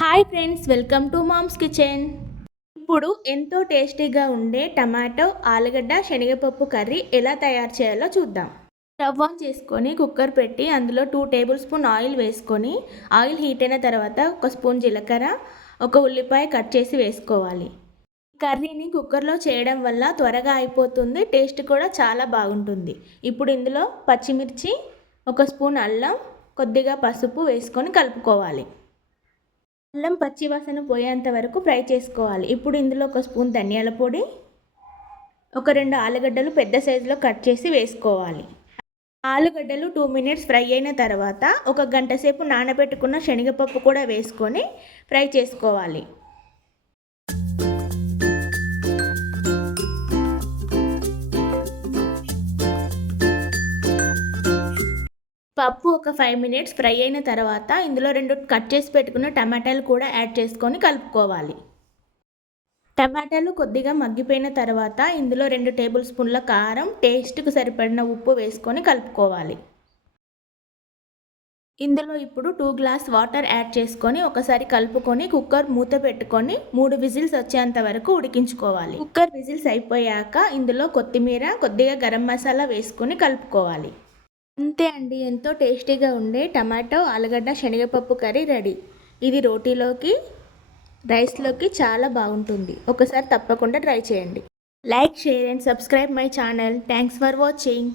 Hi friends, welcome to mom's kitchen. ఇప్పుడు ఎంతో టేస్టీగా ఉండే టమాటో ఆలుగడ్డ శనగపప్పు కర్రీ ఎలా తయారు చేయాలో చూద్దాం. స్టవ్ ఆన్ చేసుకొని కుక్కర్ పెట్టి అందులో 2 టేబుల్ స్పూన్ ఆయిల్ వేసుకొని ఆయిల్ హీట్ అయిన తర్వాత 1 స్పూన్ జీలకర్ర, 1 ఉల్లిపాయ కట్ చేసి వేసుకోవాలి. కర్రీని కుక్కర్లో చేయడం వల్ల త్వరగా అయిపోతుంది, టేస్ట్ కూడా చాలా బాగుంటుంది. ఇప్పుడు ఇందులో పచ్చిమిర్చి, 1 స్పూన్ అల్లం, కొద్దిగా పసుపు వేసుకొని కలుపుకోవాలి. అల్లం పచ్చి వాసన పోయేంత వరకు ఫ్రై చేసుకోవాలి. ఇప్పుడు ఇందులో 1 స్పూన్ ధనియాల పొడి, 2 ఆలుగడ్డలు పెద్ద సైజులో కట్ చేసి వేసుకోవాలి. ఆలుగడ్డలు 2 మినిట్స్ ఫ్రై అయిన తర్వాత 1 గంట సేపు నానబెట్టుకున్న శనగపప్పు కూడా వేసుకొని ఫ్రై చేసుకోవాలి. పప్పు ఒక 5 మినిట్స్ ఫ్రై అయిన తర్వాత ఇందులో 2 కట్ చేసి పెట్టుకున్న టమాటాలు కూడా యాడ్ చేసుకొని కలుపుకోవాలి. టమాటాలు కొద్దిగా మగ్గిపోయిన తర్వాత ఇందులో 2 టేబుల్ స్పూన్ల కారం, టేస్ట్కు సరిపడిన ఉప్పు వేసుకొని కలుపుకోవాలి. ఇందులో ఇప్పుడు 2 గ్లాస్ వాటర్ యాడ్ చేసుకొని ఒకసారి కలుపుకొని కుక్కర్ మూత పెట్టుకొని 3 విజిల్స్ వచ్చేంత వరకు ఉడికించుకోవాలి. కుక్కర్ విజిల్స్ అయిపోయాక ఇందులో కొత్తిమీర, కొద్దిగా గరం మసాలా వేసుకొని కలుపుకోవాలి. అంతే అండి, ఎంతో టేస్టీగా ఉండే టమాటో ఆలుగడ్డ శనగపప్పు కర్రీ రెడీ. ఇది రోటీలోకి, రైస్లోకి చాలా బాగుంటుంది. ఒకసారి తప్పకుండా ట్రై చేయండి. Like, share and subscribe my channel. Thanks for watching.